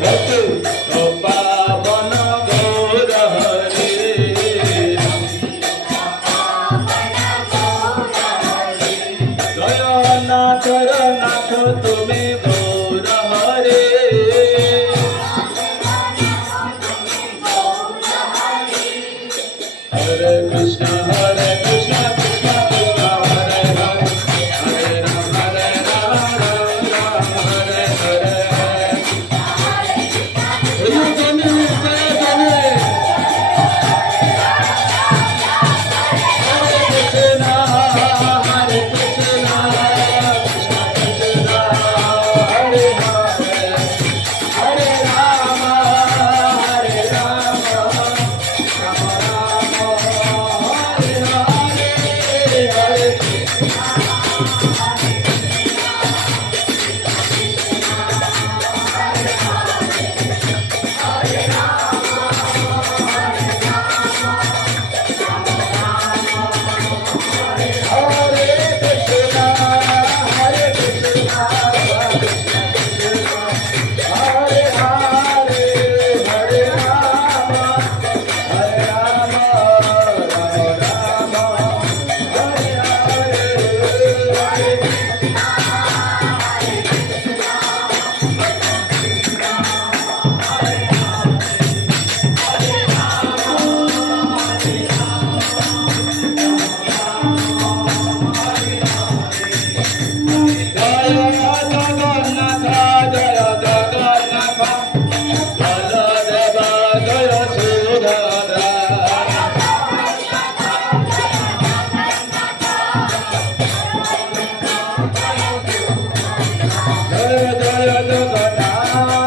भक्ति ओ पावन गौर हरे जगन्नाथ नाथ तुम्हें गौर हरे हरे कृष्ण कृष्ण कृष्ण हरे हरे हरे राम राम राम हरे हरे जय जय जगन्नाथ